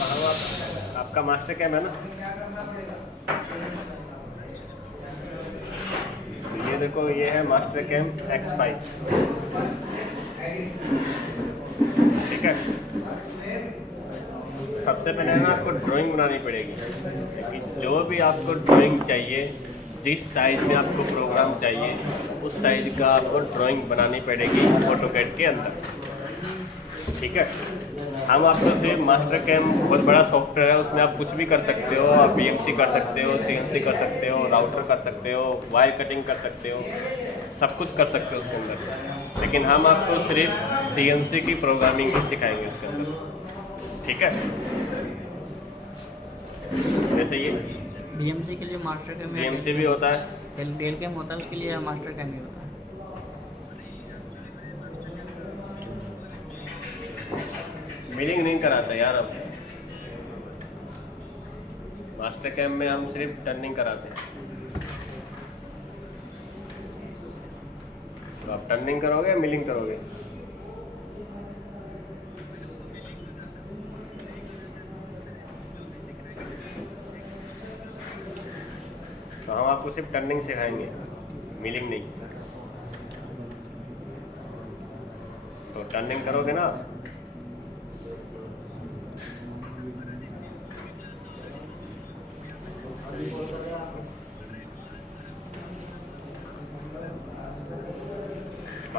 आपका master cam है ना। तो ये देखो, ये है मास्टर कैम X5। ठीक है, सबसे पहले ना आपको ड्राइंग बनानी पड़ेगी कि जो भी आपको ड्राइंग चाहिए, जिस साइज़ में आपको प्रोग्राम चाहिए, उस साइज़ का आपको ड्राइंग बनानी पड़ेगी ऑटोकैड के अंदर। ठीक है, हम आपको सिर्फ मास्टर कैम बहुत बड़ा सॉफ्टवेयर है, उसमें आप कुछ भी कर सकते हो। आप BMC कर सकते हो, CNC कर सकते हो, राउटर कर सकते हो, वायर कटिंग कर सकते हो, सब कुछ कर सकते हो उसके अंदर। लेकिन हम आपको सिर्फ CNC की प्रोग्रामिंग ही सिखाएंगे उसके अंदर। ठीक है, जैसे ये BMC के लिए मास्टर कैम, BMC भी होता है, डेल कैम होता है, उसके लिए मास्टर कैम भी होता है। मिलिंग नहीं कराते यार हम। मास्टर कैम में हम सिर्फ टर्निंग कराते हैं। तो आप टर्निंग करोगे, मिलिंग करोगे? तो हम आपको सिर्फ टर्निंग सिखाएंगे, मिलिंग नहीं। तो टर्निंग करोगे ना,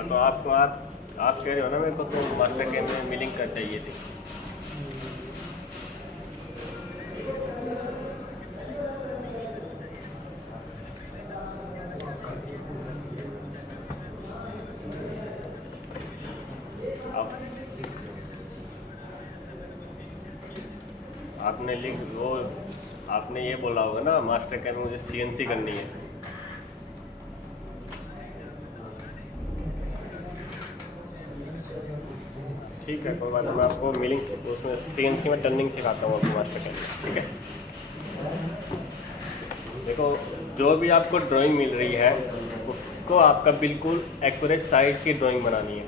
तो आपको आप कह रहे हो ना मेरे को तो मास्टर कैम में मिलिंग कर चाहिए थी। आपने आपने ये बोला होगा ना, मास्टर कैम में मुझे CNC करनी है। ठीक है, कोई बात नहीं, मैं आपको मिलिंग उसमें CNC में टर्निंग सिखाता हूँ आपको मास्टर कैम में। ठीक है, देखो जो भी आपको ड्राइंग मिल रही है उसको आपका बिल्कुल एक्यूरेट साइज की ड्राइंग बनानी है।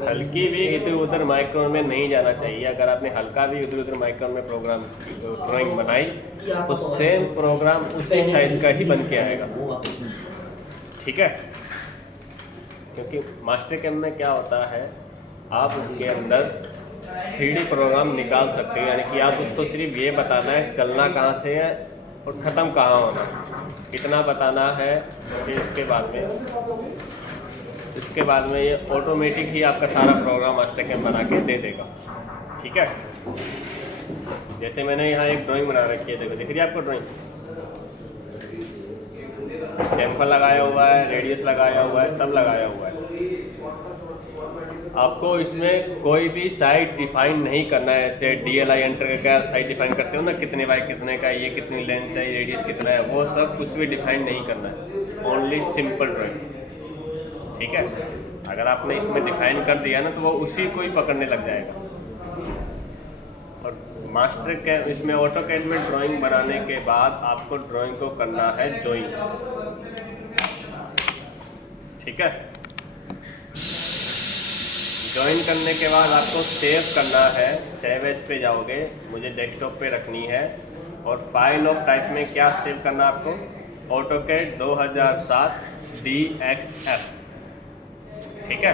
हल्की भी इधर उधर माइक्रोन में नहीं जाना चाहिए। अगर आपने हल्का भी इधर उधर माइक्रोन में प्रोग्राम ड्राइंग बनाई तो सेम प्रोग्राम उसी साइज का ही बन के आएगा। ठीक है, क्योंकि मास्टर कैम में क्या होता है, आप उसके अंदर 3D प्रोग्राम निकाल सकते हैं। यानी कि आप उसको सिर्फ ये बताना है चलना कहाँ से है और ख़त्म कहाँ होना, इतना बताना है। फिर इसके बाद में ये ऑटोमेटिक ही आपका सारा प्रोग्राम मास्टर कैम बना के दे देगा। ठीक है, जैसे मैंने यहाँ एक ड्राइंग बना रखी है, देखो दिख रही है आपको ड्राइंग। चैम्फर लगाया हुआ है, रेडियस लगाया हुआ है, सब लगाया हुआ है। आपको इसमें कोई भी साइड डिफाइन नहीं करना है। ऐसे DLI एंटर का साइड डिफाइन करते हो ना, कितने बाई कितने का, ये कितनी लेंथ है, रेडियस कितना है, वो सब कुछ भी डिफाइन नहीं करना है। Only simple drawing. ठीक है, अगर आपने इसमें डिफाइन कर दिया ना तो वो उसी को ही पकड़ने लग जाएगा। और मास्टर कैम इसमें ऑटोकैड में ड्राइंग बनाने के बाद आपको ड्राइंग को करना है जॉइन। ठीक है, ज्वाइन करने के बाद आपको सेव करना है। सेव एज पे जाओगे, मुझे डेस्कटॉप पे रखनी है। और फाइल ऑफ टाइप में क्या सेव करना है आपको, ऑटोकैड 2007 DXF। ठीक है,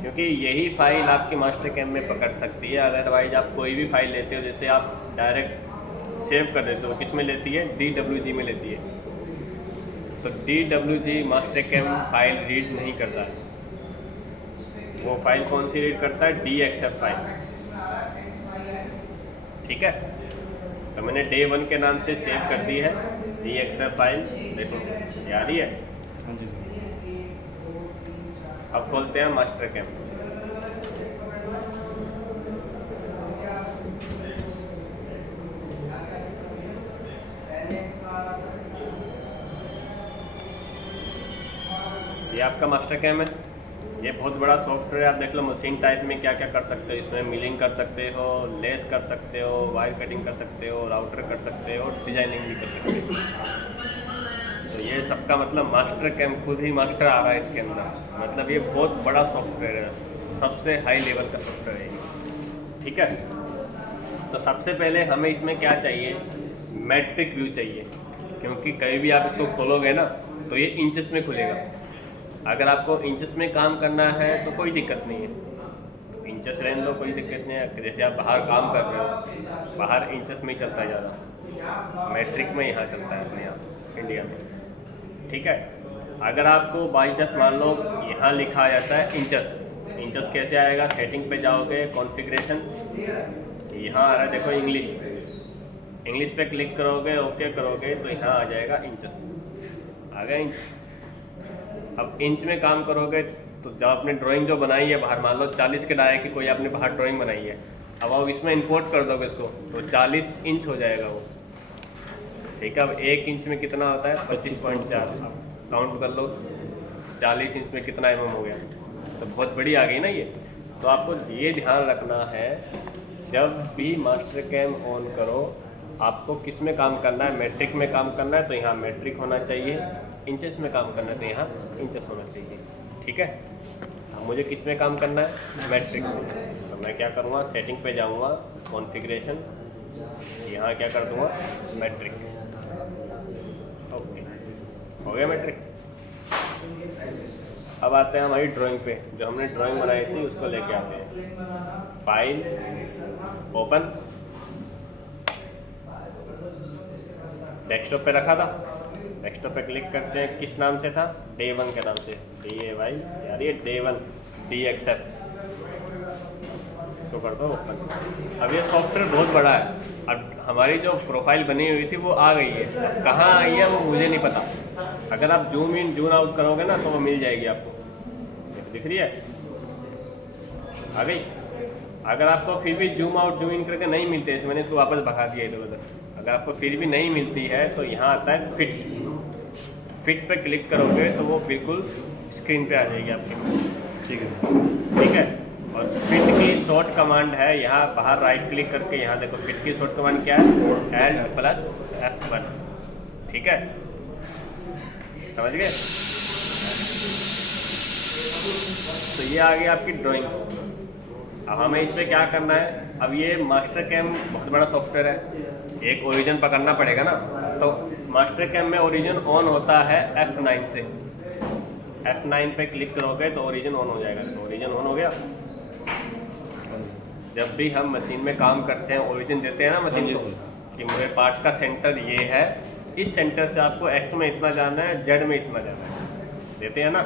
क्योंकि यही फाइल आपकी मास्टर कैम में पकड़ सकती है। अदरवाइज आप कोई भी फाइल लेते हो, जैसे आप डायरेक्ट सेव कर देते हो, किस में लेती है, DWG में लेती है। तो DWG Mastercam file read नहीं करता है। वो फाइल कौन सी रीड करता है, DXF फाइल। ठीक है, तो मैंने Day 1 के नाम से सेव कर दी है DXF फाइल। देखो ये आ रही है। अब खोलते हैं मास्टर कैम। ये आपका मास्टर कैम है। ये बहुत बड़ा सॉफ्टवेयर है। आप देख लो मशीन टाइप में क्या क्या कर सकते हो। इसमें मिलिंग कर सकते हो, लेथ कर सकते हो, वायर कटिंग कर सकते हो, राउटर कर सकते हो, डिजाइनिंग भी कर सकते हो। तो ये सबका मतलब मास्टर कैम खुद ही मास्टर आ रहा है इसके अंदर। मतलब ये बहुत बड़ा सॉफ्टवेयर है, सबसे हाई लेवल का सॉफ्टवेयर है। ठीक है। तो सबसे पहले हमें इसमें क्या चाहिए, मैट्रिक व्यू चाहिए, क्योंकि कहीं भी आप इसको खोलोगे ना तो ये इंचेस में खुलेगा। अगर आपको इंचेस में काम करना है तो कोई दिक्कत नहीं है, इंचेस रहने दो, कोई दिक्कत नहीं है। जैसे आप बाहर काम कर रहे हो, बाहर इंचेस में ही चलता है ज़्यादा, मैट्रिक में यहाँ चलता है अपने यहाँ इंडिया में, ठीक है। अगर आपको बाई चांस मान लो यहाँ लिखा जाता है इंचेस, इंचेस कैसे आएगा, सेटिंग पे जाओगे, कॉन्फ़िगरेशन, यहाँ आ रहा है देखो इंग्लिश, इंग्लिश पे क्लिक करोगे, ओके करोगे तो यहाँ आ जाएगा इंचेस, आ गया इंच। अब इंच में काम करोगे तो जब आपने ड्राइंग जो बनाई है बाहर, मान लो 40 के डाये की कोई आपने बाहर ड्राइंग बनाई है, अब आप इसमें इंपोर्ट कर दोगे इसको तो 40 इंच हो जाएगा वो, ठीक है। अब 1 इंच में कितना होता है, 25.4, काउंट कर लो 40 इंच में कितना mm हो गया, तो बहुत बड़ी आ गई ना ये। तो आपको ये ध्यान रखना है, जब भी मास्टर कैम ऑन करो आपको किस में काम करना है, मैट्रिक में काम करना है तो यहाँ मैट्रिक होना चाहिए, इंचेस में काम करना है तो यहाँ इंचेस होना चाहिए, ठीक है। मुझे किस में काम करना है, मैट्रिक में, तो मैं क्या करूँगा, सेटिंग पे जाऊँगा, कॉन्फ़िगरेशन, यहाँ क्या कर दूँगा, मैट्रिक, ओके, हो गया मैट्रिक। अब आते हैं हमारी ड्राइंग पे, जो हमने ड्राइंग बनाई थी उसको लेके आते हैं, फाइल, ओपन, डेस्कटॉप पे रखा था, डेस्कटॉप पे क्लिक करते हैं, किस नाम से था, डे 1 के नाम से, DAY, यार ये डे 1 DXF, इसको कर दो ओपन। अब ये सॉफ्टवेयर बहुत बड़ा है, अब हमारी जो प्रोफाइल बनी हुई थी वो आ गई है, अब कहाँ आई है वो मुझे नहीं पता, अगर आप जूम इन जूम आउट करोगे ना तो वो मिल जाएगी आपको, दिख रही है, आ गई। अगर आपको फिर भी जूम आउट जूम इन करके नहीं मिलते, इसमें मैंने इसको वापस भगा दिया इधर उधर, अगर आपको फिर भी नहीं मिलती है तो यहाँ आता है फिट, फिट पे क्लिक करोगे तो वो बिल्कुल स्क्रीन पे आ जाएगी आपकी, ठीक है, ठीक है। और फिट की शॉर्ट कमांड है, यहाँ बाहर राइट क्लिक करके यहाँ देखो फिट की शॉर्ट कमांड क्या है, Alt+F1, ठीक है, समझ गए। तो ये आ गई आपकी ड्राइंग। अब हमें इस पर क्या करना है, अब ये मास्टर कैम बहुत बड़ा सॉफ्टवेयर है, एक ओरिजिन पकड़ना पड़ेगा ना, तो मास्टर कैम में ओरिजिन ऑन होता है F9 से, F9 पे क्लिक करोगे तो ओरिजिन ऑन हो जाएगा, तो ओरिजिन ऑन हो गया। जब भी हम मशीन में काम करते हैं ओरिजिन देते हैं ना मशीन को कि मेरे पार्ट का सेंटर ये है, इस सेंटर से आपको X में इतना जाना है, Z में इतना जाना है, देते हैं ना,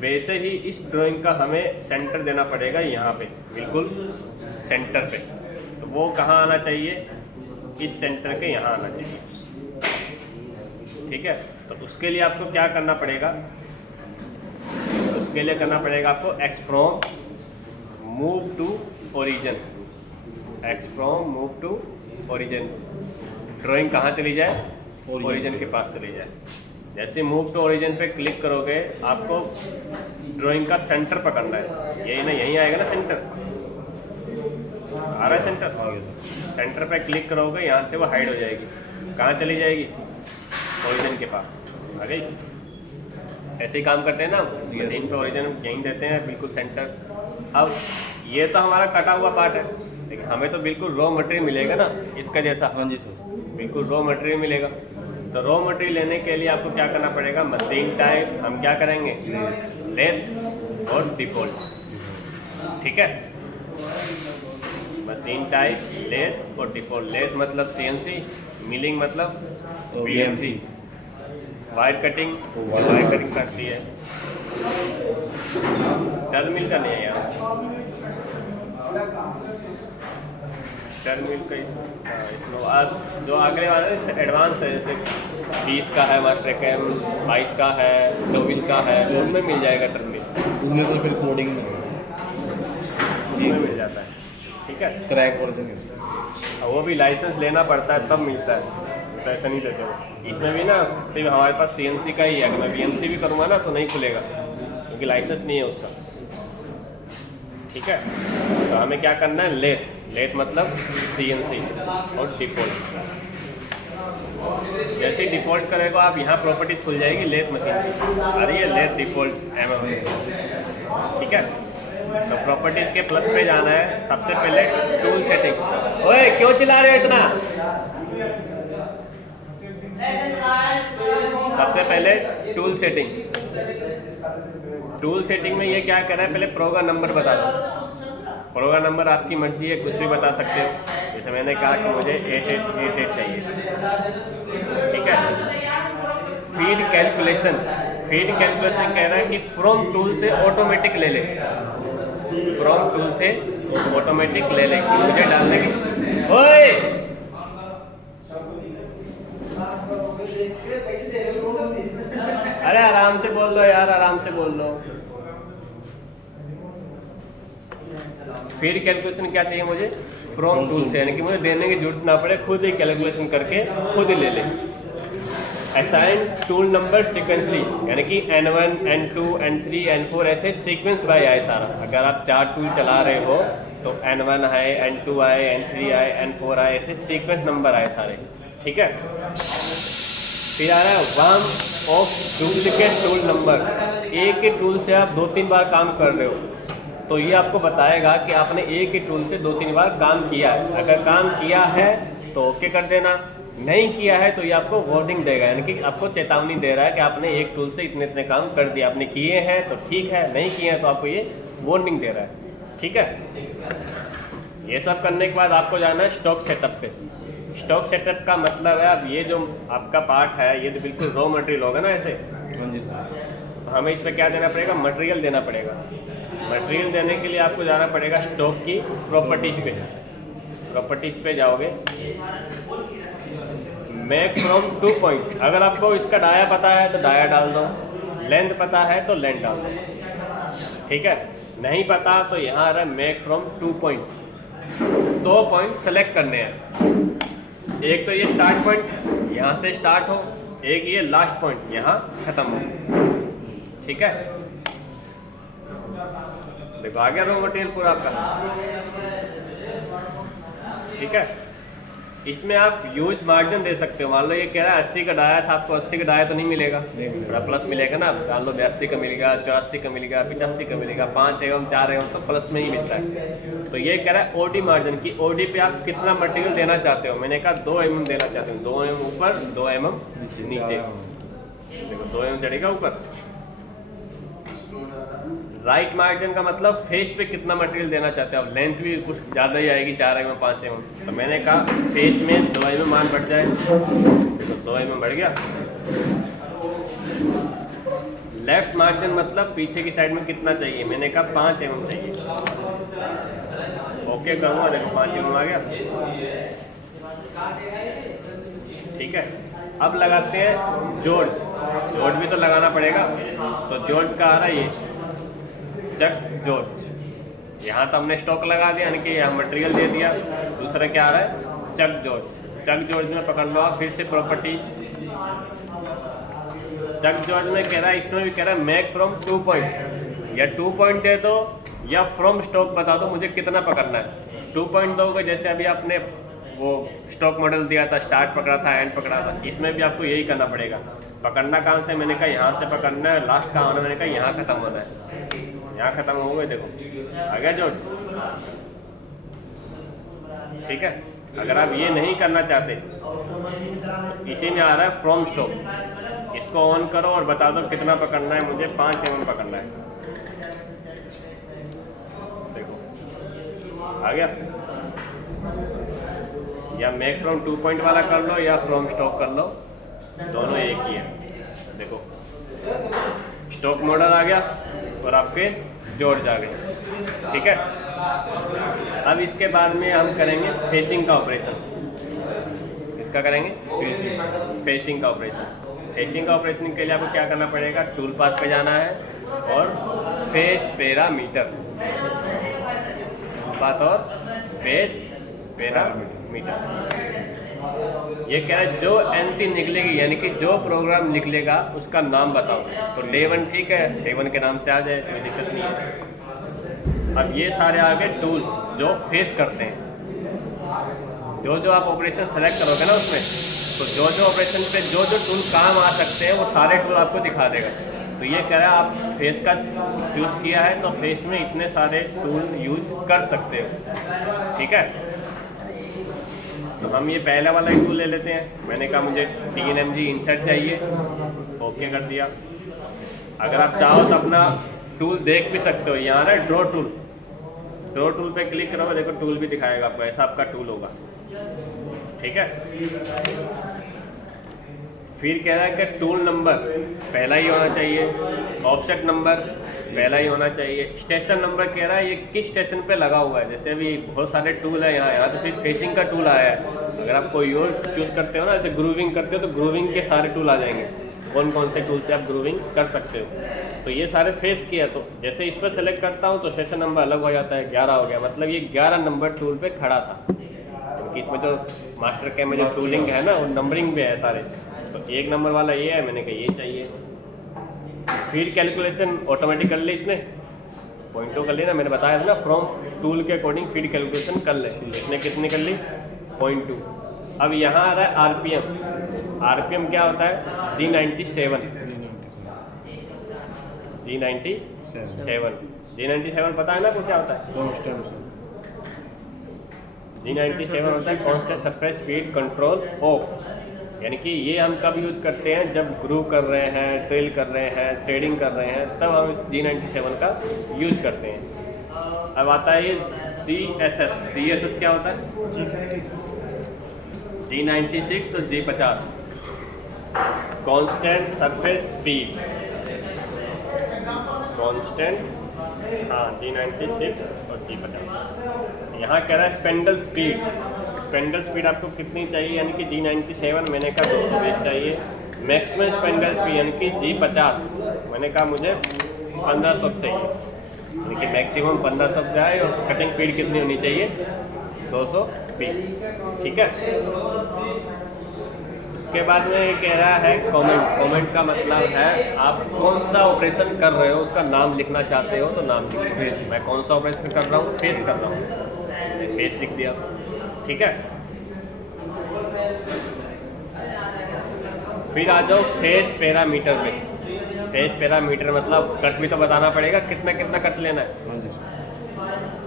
वैसे ही इस ड्राइंग का हमें सेंटर देना पड़ेगा यहाँ पे, बिल्कुल सेंटर पे। तो वो कहाँ आना चाहिए, इस सेंटर के यहाँ आना चाहिए, ठीक है। तो उसके लिए आपको क्या करना पड़ेगा, उसके लिए करना पड़ेगा आपको X from move to origin, X from move to origin, drawing कहाँ चली जाए, ओरिजिन के पास चली जाए। जैसे मूव टू ओरिजिन पे क्लिक करोगे आपको ड्राइंग का सेंटर पकड़ना है, यही ना, यहीं आएगा ना सेंटर, आ रहा है सेंटर, सेंटर पे क्लिक करोगे यहाँ से वो हाइड हो जाएगी, कहाँ चली जाएगी, ओरिजिन के पास आ गई। ऐसे ही काम करते हैं ना, मशीन पे ओरिजिन यहीं देते हैं बिल्कुल सेंटर। अब ये तो हमारा कटा हुआ पार्ट है, लेकिन हमें तो बिल्कुल रॉ मटेरियल मिलेगा ना इसका जैसा, हाँ जी सर, बिल्कुल रॉ मटेरियल मिलेगा। तो रॉ मटेरियल लेने के लिए आपको क्या करना पड़ेगा, मशीन टाइप हम क्या करेंगे, लेथ और डिफॉल्ट, ठीक है। मशीन टाइप लेथ और डिफॉल्ट, लेथ मतलब CNC, मिलिंग मतलब BMC, wire cutting wire cutting करती है, टर्न मिल का नहीं है यार, टर्न मिल का इसमें आज जो आगे वाला है एडवांस है, जैसे 20 का है मास्टर कैम, 22 का है, 24 का है, उनमें मिल जाएगा टर्न मिल, उसमें तो फिर कोडिंग में उसमें मिल जाता है, ठीक है। क्रैक वर्जन, वो भी लाइसेंस लेना पड़ता है तब मिलता है, तो ऐसा नहीं देते वो। इसमें भी ना सिर्फ हमारे पास CNC का ही है, अगर मैं BMC भी करूँगा ना तो नहीं खुलेगा क्योंकि लाइसेंस नहीं है उसका, ठीक है। तो हमें क्या करना है, लेथ, लेथ मतलब CNC और डिफॉल्ट। जैसे ही डिफॉल्ट करेगा आप यहाँ प्रॉपर्टीज खुल जाएगी लेथ मशीन की, आ रही है लेथ डिफॉल्ट MM, ठीक है। तो प्रॉपर्टीज़ के प्लस पे जाना है। सबसे पहले टूल सेटिंग। ओए क्यों चिल्ला रहे हो इतना? सबसे पहले टूल सेटिंग। टूल सेटिंग में ये क्या करना है, पहले प्रोग्राम नंबर बता दो। प्रोग्राम नंबर आपकी मर्जी है, कुछ भी बता सकते हो। जैसे मैंने कहा कि मुझे 8888 चाहिए, ठीक है। फीड कैलकुलेशन, फीड कैलकुलेशन कह रहा है कि फ्रॉम टूल से ऑटोमेटिक ले ले, फ्रॉम टूल से ऑटोमेटिक ले ले, मुझे डालने की। ओए अरे आराम से बोल लो यार, आराम से बोल लो। फीड कैलकुलेशन क्या चाहिए मुझे? फ्रॉम टूल से, यानी कि मुझे देने की जरूरत ना पड़े, खुद ही कैलकुलेशन करके खुद ही ले ले। असाइन टूल नंबर सीक्वेंसली, यानी कि N1, N2, N3, N4 ऐसे सीक्वेंस बाय आए सारा। अगर आप 4 टूल चला रहे हो तो N1 आए, N2 आए, N3 आए, N4 आए, ऐसे सीक्वेंस नंबर आए सारे, ठीक है। फिर आ रहा है one of duplicate tool number. एक ही टूल से आप 2-3 बार काम कर रहे हो तो ये आपको बताएगा कि आपने एक ही टूल से 2-3 बार काम किया है। अगर काम किया है तो ओके कर देना, नहीं किया है तो ये आपको वार्निंग देगा, यानी कि आपको चेतावनी दे रहा है कि आपने एक टूल से इतने इतने काम कर दिया। आपने किए हैं तो ठीक है, नहीं किए हैं तो आपको ये वार्निंग दे रहा है, ठीक है। ये सब करने के बाद आपको जाना है स्टॉक सेटअप पे। स्टॉक सेटअप का मतलब है, अब ये जो आपका पार्ट है ये तो बिल्कुल रॉ मटेरियल होगा ना ऐसे, तो हमें इस पर क्या देना पड़ेगा? मटेरियल देना पड़ेगा। मटेरियल देने के लिए आपको जाना पड़ेगा स्टॉक की प्रॉपर्टीज़ पे। प्रॉपर्टीज़ पे जाओगे, मेक फ्रॉम 2 पॉइंट। अगर आपको इसका डाया पता है तो डाया डाल दो, लेंथ पता है तो लेंथ डाल दो, ठीक है। नहीं पता तो यहाँ आ रहा है make from 2 point. 2 point select करने हैं। एक तो ये स्टार्ट पॉइंट यहाँ से स्टार्ट हो, एक ये लास्ट पॉइंट यहाँ खत्म हो, ठीक है। देखो आ गया रॉ मटेरियल पूरा आपका, ठीक है। इसमें आप यूज मार्जिन दे सकते हो। मान लो ये कह रहा है 80 का डाया था, आपको 80 का डाया तो नहीं मिलेगा, थोड़ा प्लस मिलेगा ना। मान लो 82 का मिलेगा, 84 का मिलेगा, 85 का मिलेगा, 5 एवं 4 एवं तो प्लस में ही मिलता है। तो ये कह रहा है ओडी मार्जिन की, ओडी पे आप कितना मटेरियल देना चाहते हो। मैंने कहा 2 mm देना चाहते हो, 2 mm ऊपर, 2 mm नीचे। देखो 2 mm चढ़ेगा ऊपर। राइट मार्जिन का मतलब फेस पे कितना मटेरियल देना चाहते हो। अब लेंथ भी कुछ ज़्यादा ही आएगी, 4 mm 5 mm, तो मैंने कहा फेस में 2 mm मान बढ़ जाए, तो 2 mm बढ़ गया। लेफ्ट मार्जिन मतलब पीछे की साइड में कितना चाहिए, मैंने कहा 5 mm चाहिए। ओके करूँगा, देखो 5 mm आ गया, ठीक है। अब लगाते हैं जॉर्ज। जॉर्ज भी तो लगाना पड़ेगा, तो जॉर्ज का आ रहा है ये चक जॉर्ज। यहाँ तो हमने स्टॉक लगा दिया, यानी कि यहाँ मटेरियल दे दिया। दूसरा क्या आ रहा है? चक जॉर्ज। चक जॉर्ज में पकड़ लो आप फिर से प्रॉपर्टीज। चक जॉर्ज में कह रहा है, इसमें भी कह रहा है मेक फ्रॉम 2 पॉइंट। या 2 पॉइंट दे दो या फ्रॉम स्टॉक बता दो मुझे कितना पकड़ना है। 2 पॉइंट दोगे, जैसे अभी आपने वो स्टॉक मॉडल दिया था, स्टार्ट पकड़ा था, एंड पकड़ा था, इसमें भी आपको यही करना पड़ेगा। पकड़ना कहाँ से? मैंने कहा यहाँ से पकड़ना है, लास्ट कहाँ होना? मैंने कहा यहाँ खत्म होना है। यहाँ खत्म हो गए, देखो आ गया जॉर्ज, ठीक है। अगर आप ये नहीं करना चाहते, इसी में आ रहा है फ्रॉम स्टॉक। इसको ऑन करो और बता दो कितना पकड़ना है मुझे। 5 mm पकड़ना है, देखो आ गया। या मेक फ्रॉम 2 पॉइंट वाला कर लो या फ्रॉम स्टॉक कर लो, दोनों एक ही है। देखो स्टॉक मॉडल आ गया और आपके जॉर्ज आ गए, ठीक है। अब इसके बाद में हम करेंगे फेसिंग का ऑपरेशन। किसका करेंगे? फेसिंग का ऑपरेशन। फेसिंग का ऑपरेशन के लिए आपको क्या करना पड़ेगा? टूल पाथ पे जाना है और फेस पैरामीटर, टूल पाथ और फेस पैरामीटर। ये कह रहा है जो एनसी निकलेगी, यानी कि जो प्रोग्राम निकलेगा उसका नाम बताओ। तो डे 1 ठीक है, डे 1 के नाम से आ जाए, कोई दिक्कत नहीं है। अब ये सारे आ गए टूल जो फेस करते हैं। जो जो आप ऑपरेशन सेलेक्ट करोगे ना उसमें, तो जो जो ऑपरेशन पे जो जो टूल काम आ सकते हैं वो सारे टूल आपको दिखा देगा। तो ये कह रहा है आप फेस का चूज़ किया है तो फेस में इतने सारे टूल यूज कर सकते हो, ठीक है। तो हम ये पहला वाला ही टूल ले लेते हैं। मैंने कहा मुझे TNMG इंसर्ट चाहिए, ओके कर दिया। अगर आप चाहो तो अपना टूल देख भी सकते हो, यहाँ ना ड्रॉ टूल पे क्लिक करोगे, देखो टूल भी दिखाएगा आपको, ऐसा आपका टूल होगा, ठीक है। फिर कह रहा है कि टूल नंबर पहला ही होना चाहिए, ऑफसेट नंबर पहला ही होना चाहिए, स्टेशन नंबर कह रहा है ये किस स्टेशन पे लगा हुआ है। जैसे अभी बहुत सारे टूल है यहाँ तो सिर्फ फेसिंग का टूल आया है। अगर आप कोई और चूज़ करते हो ना, जैसे ग्रूविंग करते हो तो ग्रूविंग के सारे टूल आ जाएंगे, कौन कौन से टूल से आप ग्रूविंग कर सकते हो। तो ये सारे फेस किया, तो जैसे इस पर सेलेक्ट करता हूँ तो सेशन नंबर अलग हो जाता है, 11 हो गया, मतलब ये 11 नंबर टूल पे खड़ा था। क्योंकि इसमें जो मास्टर कैम में जो टूलिंग है ना, वो नंबरिंग पे है सारे। तो 1 नंबर वाला ये है, मैंने कहा ये चाहिए। फीड कैलकुलेशन ऑटोमेटिक कर ली इसने, .2 कर ली ना, मैंने बताया था ना फ्रॉम टूल के अकॉर्डिंग फीड कैलकुलेशन कर ले। इसने कितनी कर ली, .2। अब यहाँ आ रहा है आरपीएम क्या होता है, G97 पता है ना आपको क्या होता है। G97 होता है constant surface speed control of, यानी कि ये हम कब यूज़ करते हैं, जब ग्रूव कर रहे हैं, ड्रिल कर रहे हैं, थ्रेडिंग कर रहे हैं, तब हम इस G97 का यूज करते हैं। अब आता है ये CSS क्या होता है, G96 और G50 constant surface speed, constant, हाँ G96 और G50। यहाँ कह रहा है स्पेंडल स्पीड आपको कितनी चाहिए, यानी कि G97 मैंने कहा 220 चाहिए। मैक्सिमम स्पेंडल स्पीड यानी कि G50 मैंने कहा मुझे 1500 चाहिए, यानी कि मैक्सिमम 1500 जाए और कटिंग स्पीड कितनी होनी चाहिए, 220, ठीक है। उसके बाद में ये कह रहा है कमेंट का मतलब है आप कौन सा ऑपरेशन कर रहे हो उसका नाम लिखना चाहते हो तो नाम लिखिए। मैं कौन सा ऑपरेशन कर रहा हूँ, फेस कर रहा हूँ, फेस लिख दिया, ठीक है। फिर आ जाओ फेस पैरामीटर में। फेस पैरामीटर मतलब कट भी तो बताना पड़ेगा, कितना कितना कट लेना है।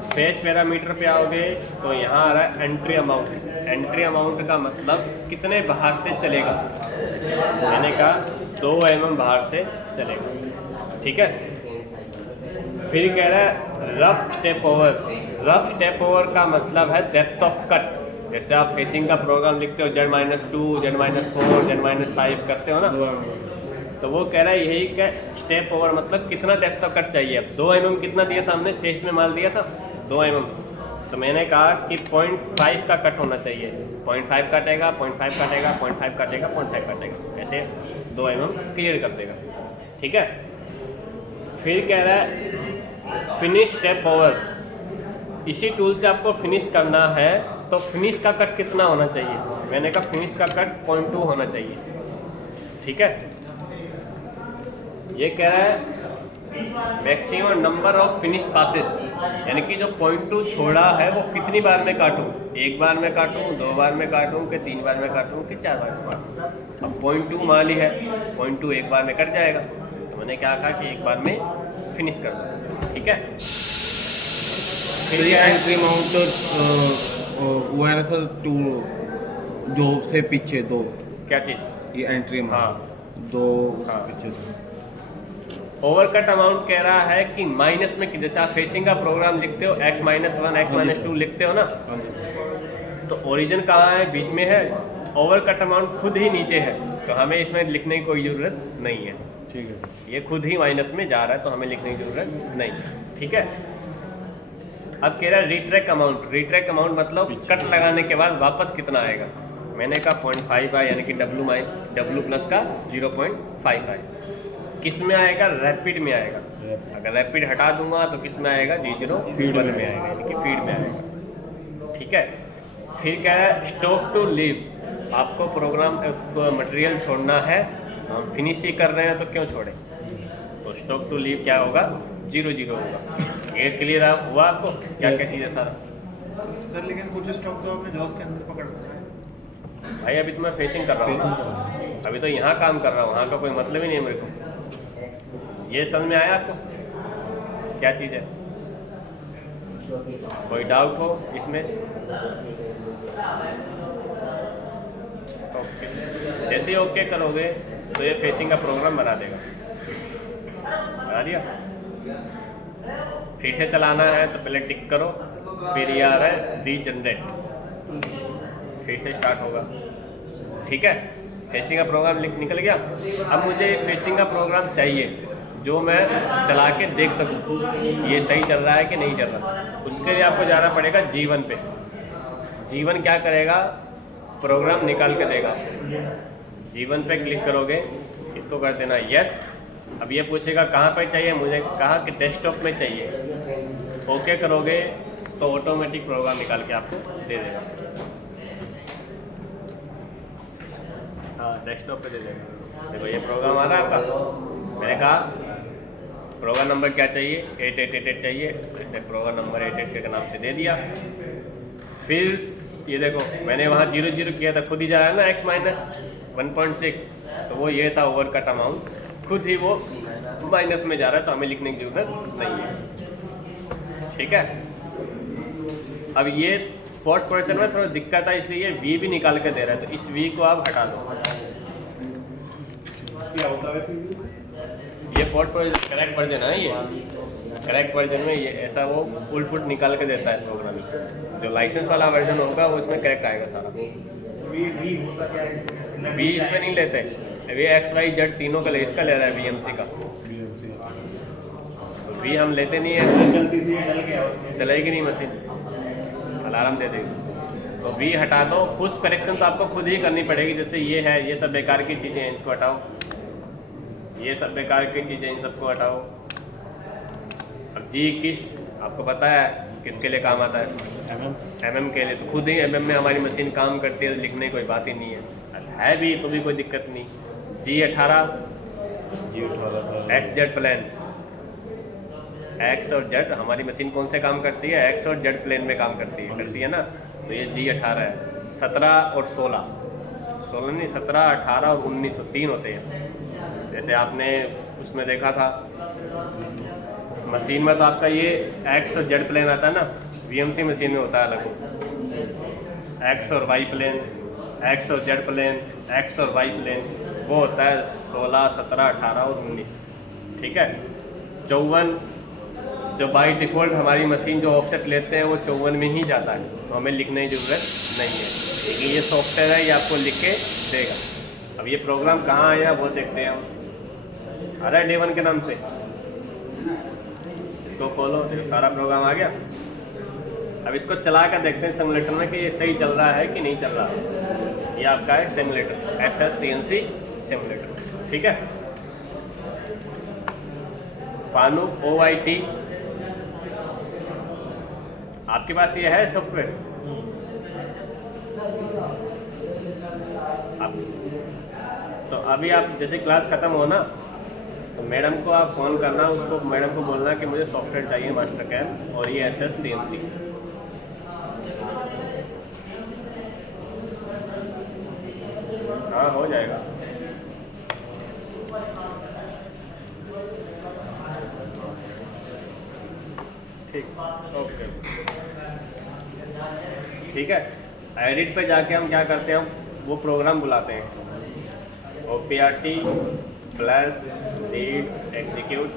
फेस पैरामीटर पे आओगे तो यहाँ आ रहा है एंट्री अमाउंट का मतलब कितने बाहर से चलेगा, मैंने कहा 2 mm बाहर से चलेगा, ठीक है। फिर कह रहा है रफ स्टेप ओवर का मतलब है डेप्थ ऑफ कट। जैसे आप फेसिंग का प्रोग्राम लिखते हो Z-2, Z-4, Z-5 करते हो ना, तो वो कह रहा है यही का स्टेप ओवर मतलब कितना डेप्थ ऑफ कट चाहिए। अब 2 mm कितना दिया था हमने, फेस में माल दिया था 2 mm, तो मैंने कहा कि 0.5 का कट होना चाहिए। 0.5 काटेगा, 0.5 काटेगा, 0.5 काटेगा, 0.5 काटेगा, ऐसे 2 mm क्लियर कर देगा, ठीक है। फिर कह रहा है फिनिश स्टेप ओवर। इसी टूल से आपको फिनिश करना है तो फिनिश का कट कितना होना चाहिए, मैंने कहा फिनिश का कट 0.2 होना चाहिए, ठीक है। ये कह रहा है maximum number of finish passes, यानी कि जो 0.2 छोड़ा है वो कितनी बार में काटूं, 1 बार में काटूं, 2 बार में काटूं कि 3 बार में काटूं कि 4 बार में काटूं। अब 0.2 मान ली है, 0.2 1 बार में कट जाएगा, तो मैंने क्या कहा कि 1 बार में फिनिश कर दो, ठीक है। तो ये एंट्री अमाउंट वो है ना सर, 2 जो से पीछे 2, क्या चीज़, ये एंट्री हाँ 2 हाँ। पीछे 2। ओवरकट अमाउंट कह रहा है कि माइनस में, कि जैसे आप फेसिंग का प्रोग्राम लिखते हो x-1 x-2 लिखते हो ना, तो ओरिजिन कहाँ है, बीच में है। ओवरकट अमाउंट खुद ही नीचे है, तो हमें इसमें लिखने की कोई ज़रूरत नहीं है, ठीक है। ये खुद ही माइनस में जा रहा है तो हमें लिखने की ज़रूरत नहीं, ठीक है। अब कह रहा है रिट्रैक अमाउंट मतलब कट लगाने के बाद वापस कितना आएगा, मैंने कहा 0.5 है, यानी कि W प्लस का 0.5 है। किस में आएगा, रैपिड में आएगा। अगर रैपिड हटा दूंगा तो किस में आएगा, G0 फीड में आएगा, यानी कि फीड में आएगा, ठीक है। फिर कह रहा है स्टॉक टू लीव, आपको प्रोग्राम मटेरियल छोड़ना है, हम फिनिश ही कर रहे हैं तो क्यों छोड़े, तो स्टॉक टू लीव क्या होगा, 0 होगा। ये क्लियर हुआ आपको क्या क्या चीज़ है सारा। सर लेकिन कुछ स्टॉक तो आपने जॉस के अंदर पकड़ रखा है भाई, अभी तो मैं फेसिंग कर रहा हूँ, अभी तो यहाँ काम कर रहा हूँ, वहाँ का कोई मतलब ही नहीं है मेरे को। ये समझ में आया आपको क्या चीज़ है? कोई डाउट हो इसमें? ओके, जैसे ही ओके करोगे तो ये फेसिंग का प्रोग्राम बना देगा। बना दिया। फिर से चलाना है तो पहले टिक करो, फिर ये आ रहा है रीजनरेट, फिर से स्टार्ट होगा। ठीक है, फेसिंग का प्रोग्राम निकल गया। अब मुझे फेसिंग का प्रोग्राम चाहिए जो मैं चला के देख सकूं ये सही चल रहा है कि नहीं चल रहा। उसके लिए आपको जाना पड़ेगा G1 पे। G1 क्या करेगा? प्रोग्राम निकाल के देगा। G1 पे क्लिक करोगे, इसको कर देना यस। अब ये पूछेगा कहाँ पे चाहिए, मुझे कहा कि डेस्कटॉप में चाहिए। ओके करोगे तो ऑटोमेटिक प्रोग्राम निकाल के आपको दे देगा। हाँ, डेस्कटॉप पे दे देगा। देखो ये प्रोग्राम आ रहा है आपका। मैंने कहा प्रोग्राम नंबर क्या चाहिए, 8888 चाहिए, इसने प्रोग्राम नंबर 88 के नाम से दे दिया। फिर ये देखो मैंने वहाँ 00 किया था, खुद ही जा रहा है ना x माइनस 1.6, तो वो ये था ओवर कट अमाउंट, खुद ही वो माइनस में जा रहा है, तो हमें लिखने की जरूरत नहीं है। ठीक है, अब ये पोस्ट प्रोसेसर में थोड़ा दिक्कत है, इसलिए ये v भी निकाल के दे रहा है, तो इस v को आप हटा दो। क्या होता है? ये पोस्ट प्रोसेसर करेक्ट वर्जन है, ये करेक्ट वर्जन में ये ऐसा वो फुल फुट निकाल के देता है प्रोग्रामिंग। जो लाइसेंस वाला वर्जन होगा वो इसमें करेक्ट आएगा सारा। वी होता क्या है? वी इसमें नहीं लेते, वे XYZ तीनों का इसका ले रहा है VMC का। वी हम लेते नहीं है, गलती से डल गया उसमें, चलेगी नहीं मशीन, अलार्म दे देगी। तो वी हटा दो। कुछ करेक्शन तो आपको खुद ही करनी पड़ेगी, जैसे ये है, ये सब बेकार की चीज़ें हैं, इसको हटाओ। ये सब बेकार की चीज़ें, इन सबको हटाओ। अब G21 आपको पता है किसके लिए काम आता है? MM के लिए। तो खुद ही MM में हमारी मशीन काम करती है, लिखने की कोई बात ही नहीं है भी तो भी कोई दिक्कत नहीं। G18 XZ प्लेन, X और Z हमारी मशीन कौन से काम करती है? X और Z प्लेन में काम करती है ना, तो ये G18 है। 17 और 16 नहीं, 17, 18 और 19 3 होते हैं। जैसे आपने उसमें देखा था मशीन में, तो आपका ये X और Z प्लेन आता है ना, VMC मशीन में होता है अलग। X और Y प्लेन, X और Z प्लेन, X और Y प्लेन, वो होता है 16, 17, 18 और 19। ठीक है, 54 जो बाई डिफ़ॉल्ट हमारी मशीन जो ऑफसेट लेते हैं वो 54 में ही जाता है, तो हमें लिखने की ज़रूरत नहीं है, लेकिन ये सॉफ्टवेयर है, ये आपको लिख के देगा। अब ये प्रोग्राम कहाँ आया वो देखते हैं हम। आ रहा है D1 के नाम से, इसको खोलो, तो सारा प्रोग्राम आ गया। अब इसको चला कर देखते हैं सिमुलेटर में कि ये सही चल रहा है कि नहीं चल रहा। ये आपका है सिमुलेटर, SSCNC सिमुलेटर। ठीक है, फानुक OIT आपके पास ये है सॉफ्टवेयर? तो अभी आप जैसे क्लास ख़त्म हो ना, तो मैडम को आप फ़ोन करना, उसको मैडम को बोलना कि मुझे सॉफ्टवेयर चाहिए मास्टर कैम और ये SSCNC। हाँ, हो जाएगा। ठीक, ओके, ठीक है। एडिट पे जाके हम क्या करते हैं, वो प्रोग्राम बुलाते हैं, OPRT plus read execute.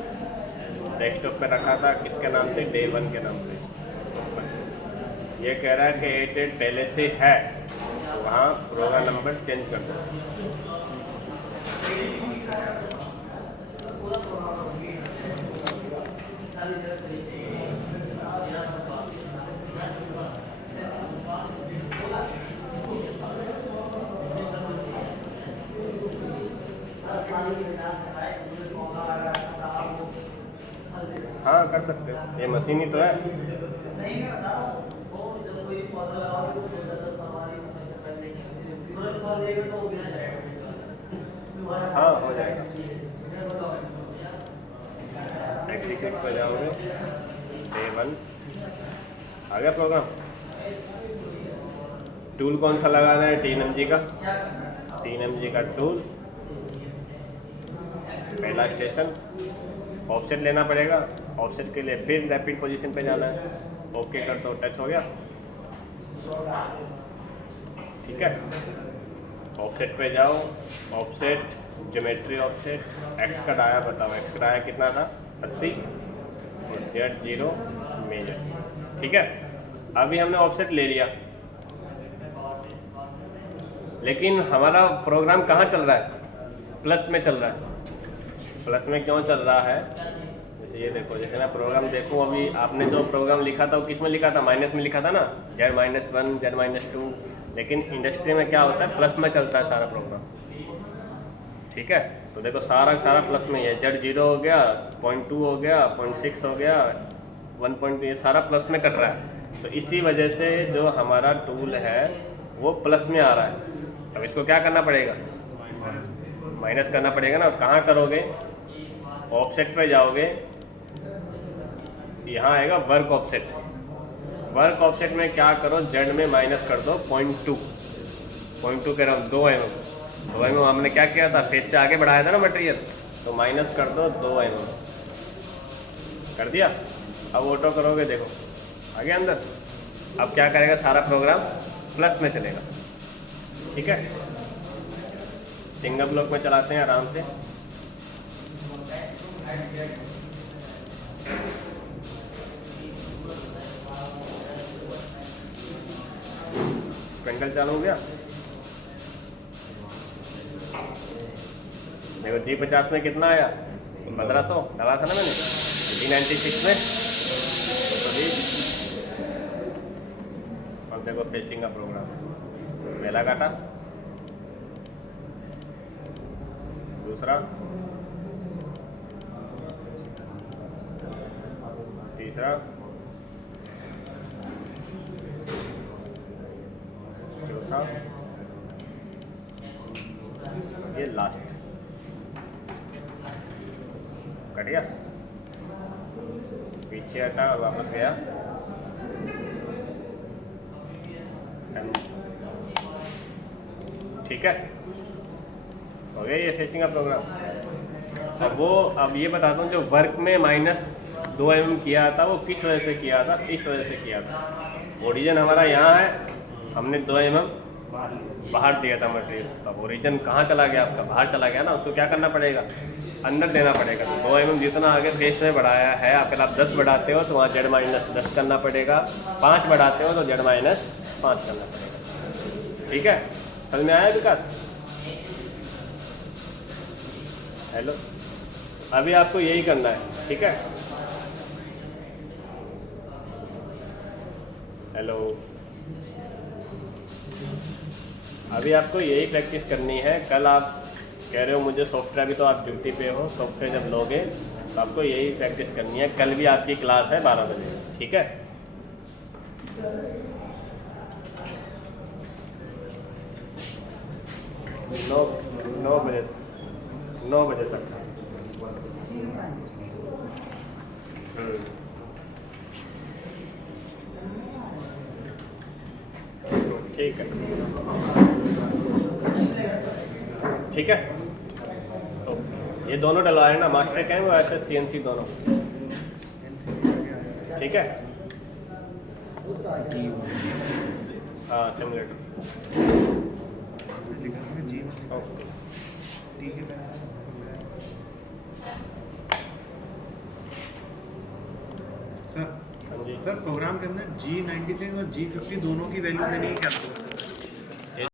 Desktop पे रखा था किसके नाम से? Day1 के नाम से। ये कह रहा है कि 88 पहले से है, तो वहाँ प्रोग्राम नंबर चेंज कर दो। हाँ, कर सकते हो, ये मशीन ही तो है। हाँ, हो जाएगा। एग्जीक्यूट पर जाओगे, Day1 आ गया प्रोग्राम। टूल कौन सा लगाना है? TNMG का, TNMG का टूल, पहला स्टेशन ऑफसेट लेना पड़ेगा। ऑफसेट के लिए फिर रैपिड पोजीशन पे जाना है। ओके कर दो, टच हो गया, ठीक है। ऑफसेट पे जाओ, ऑफसेट, ज्योमेट्री ऑफसेट, एक्स का डाया बताओ, एक्स का डाया कितना था 80 और Z0 मेजर, ठीक है। अभी हमने ऑफसेट ले लिया, लेकिन हमारा प्रोग्राम कहाँ चल रहा है? प्लस में चल रहा है। प्लस में क्यों चल रहा है? जैसे ये देखो, जैसे मैं प्रोग्राम देखूँ, अभी आपने जो प्रोग्राम लिखा था वो किस में लिखा था? माइनस में लिखा था ना, Z-1 Z-2। लेकिन इंडस्ट्री में क्या होता है? प्लस में चलता है सारा प्रोग्राम, ठीक है। तो देखो सारा सारा प्लस में ही है। Z0 हो गया, 0.2 हो गया, 0.6 हो गया, 1.2, ये सारा प्लस में कट रहा है। तो इसी वजह से जो हमारा टूल है वो प्लस में आ रहा है। अब इसको क्या करना पड़ेगा? माइनस करना पड़ेगा ना। कहाँ करोगे? ऑफसेट पे जाओगे, यहाँ आएगा वर्क ऑफसेट। वर्क ऑफसेट में क्या करो? Z में माइनस कर दो 0.2 कह रहा हूँ 2 mm। 2 mm हमने क्या किया था? फेस से आगे बढ़ाया था ना मटेरियल, तो माइनस कर दो 2 mm, कर दिया। अब ऑटो करोगे, देखो आगे अंदर। अब क्या करेगा? सारा प्रोग्राम प्लस में चलेगा, ठीक है। सिंगल ब्लॉक में चलाते हैं आराम से। स्पेंडल चालू हो गया। देखो G50 में कितना आया? 1500 डाला था ना मैंने। G96 में 220। अब देखो फेसिंग का प्रोग्राम, पहला काटा, दूसरा, तीसरा, चौथा, ये लास्ट। कट गया, पीछे हटा और वापस गया। ठीक है, हो गया ये फेसिंग का प्रोग्राम। अब ये बताता हूँ, जो वर्क में माइनस 2 mm किया था वो किस वजह से किया था? इस वजह से किया था। ओरिजिन हमारा यहाँ है, हमने 2 mm बाहर दिया था मटेरियल। तो अब ओरिजिन कहाँ चला गया? आपका बाहर चला गया ना। उसको क्या करना पड़ेगा? अंदर देना पड़ेगा। तो 2 mm जितना आगे फेस में बढ़ाया है, अगर आप 10 बढ़ाते हो तो वहाँ Z-10 करना पड़ेगा। 5 बढ़ाते हो तो Z-5 करना पड़ेगा, ठीक है। समझ में आया विकास? हेलो, अभी आपको यही करना है, ठीक है। हेलो, अभी आपको यही प्रैक्टिस करनी है। कल आप कह रहे हो मुझे सॉफ्टवेयर, भी तो आप ड्यूटी पे हो, सॉफ्टवेयर जब लोगे तो आपको यही प्रैक्टिस करनी है। कल भी आपकी क्लास है 12 बजे, ठीक है। 9 बजे तक। ठीक है, ठीक है। तो ये दोनों डलवाए ना, मास्टर कैम और CNC दोनों, ठीक है। हाँ, सिमुलेटर, ओके। सर प्रोग्राम के अंदर G96 और G50 दोनों की वैल्यू देनी है क्या?